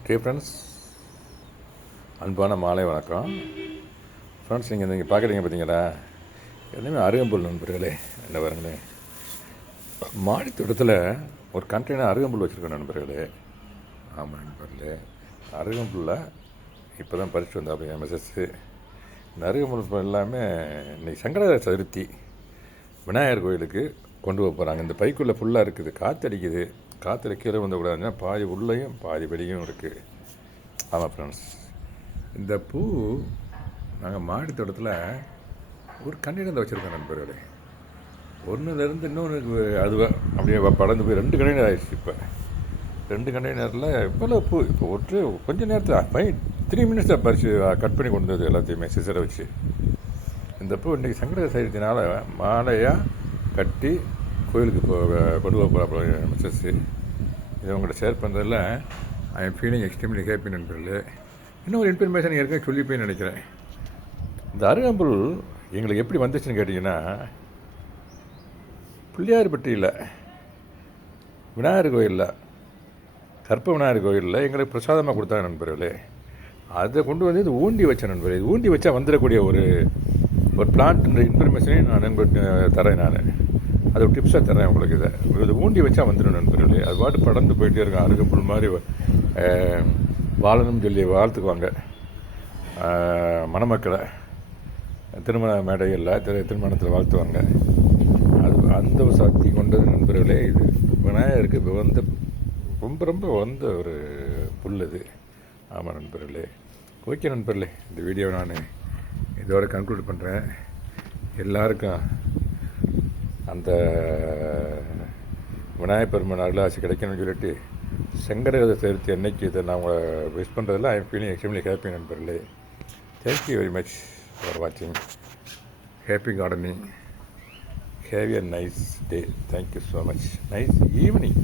Okay friends, அன்பான மாலை வணக்கம். ஃப்ரெண்ட்ஸ், நீங்கள் பார்க்குறீங்க பார்த்தீங்களா, எல்லாமே அருகம்புல் நண்பர்களே. என்ன பாருங்களேன், மாடி தோட்டத்தில் ஒரு கண்டெய்னர் அருகம்புல் வச்சுருக்கோம் நண்பர்களே. ஆமாம் நண்பர்களே, அருகம்புல்ல இப்போ தான் பறித்து வந்தா அப்படிங்க மெசஸ்ஸு. இந்த அருகம்புல் எல்லாமே இன்றைக்கி சங்கட சதுர்த்தி விநாயகர் கோயிலுக்கு கொண்டு போக போகிறாங்க. இந்த பைக்குள்ளே ஃபுல்லாக இருக்குது, காற்றடிக்குது. காற்றுல கீழே வந்துக்கூடாதுன்னா பாதி உள்ளேயும் பாதி வெளியும் இருக்குது. ஆமாம் ஃப்ரெண்ட்ஸ், இந்த பூ நாங்கள் மாடி தோட்டத்தில் ஒரு கண்டெய்னர் வச்சுருக்கோம் நண்பர்களே. ஒன்றுலேருந்து இன்னொன்று அது அப்படியே படந்து போய் 2 கண்டெய்னர் ஆகிடுச்சு. இப்போ 2 கண்டெய்னரில் இவ்வளோ பூ. இப்போ கொஞ்சம் நேரத்தில் 3 மினிட்ஸ் தான் பறித்து கட் பண்ணி கொண்டு வந்தது எல்லாத்தையுமே சிசரை வச்சு. இந்த பூ இன்றைக்கி சங்கட சதுர்த்தினால மாலையாக கட்டி கோயிலுக்கு கொண்டு போகிற மெசஸ்ஸு. இதை உங்கள்கிட்ட ஷேர் பண்ணுறதில் I am feeling extremely happy நண்பர்களே. இன்னும் ஒரு இன்ஃபர்மேஷன் ஏற்கனவே சொல்லிப்பேன்னு நினைக்கிறேன். இந்த அருகம்புல் எங்களுக்கு எப்படி வந்துச்சுன்னு கேட்டிங்கன்னா, பிள்ளையார்பட்டியில் விநாயகர் கோயிலில், கற்ப விநாயகர் கோயிலில் எங்களுக்கு பிரசாதமாக கொடுத்தாங்க நண்பர்களே. அதை கொண்டு வந்து இது ஊண்டி வச்ச நண்பர்களே. இது ஊண்டி வச்சா வந்துடக்கூடிய ஒரு பிளான்ட்ன்ற இன்ஃபர்மேஷனையும் நான் உங்களுக்கு தரேன். நான் அது ஒரு டிப்ஸாக தரேன் உங்களுக்கு. இது ஊண்டி வச்சா வந்துடும் நண்பர்களே. அது பாட்டு படர்ந்து போயிட்டே இருக்கும். அருகம்புல் மாதிரி வாழணும்னு சொல்லி வாழ்த்துக்குவாங்க மணமக்களை. திருமண மேடைகளில் திருமணத்தில் வாழ்த்துவாங்க. அது அந்த ஒரு சக்தி கொண்டது நண்பர்களே. இது விநாயகருக்கு இப்போ ரொம்ப ரொம்ப வந்த ஒரு புல் இது. ஆமாம் நண்பர்களே. ஓகே நண்பர்களே, இந்த வீடியோவை நான் இதோட கன்க்ளூட் பண்ணுறேன். எல்லாருக்கும் அந்த விநாயகர் பெருமான் அருளாசி கிடைக்கணும்னு சொல்லிட்டு சங்கட சதுர்த்தி அன்னைக்கு இதை நான் உங்களை விஷ் பண்ணுறதில்ல. ஐ எம் ஃபீலிங் எக்ஸ்ட்ரீம்லி ஹாப்பி நண்பர்களே. தேங்க்யூ வெரி மச் ஃபார் வாட்சிங். Happy gardening. Have a nice day. Thank you so much. Nice evening.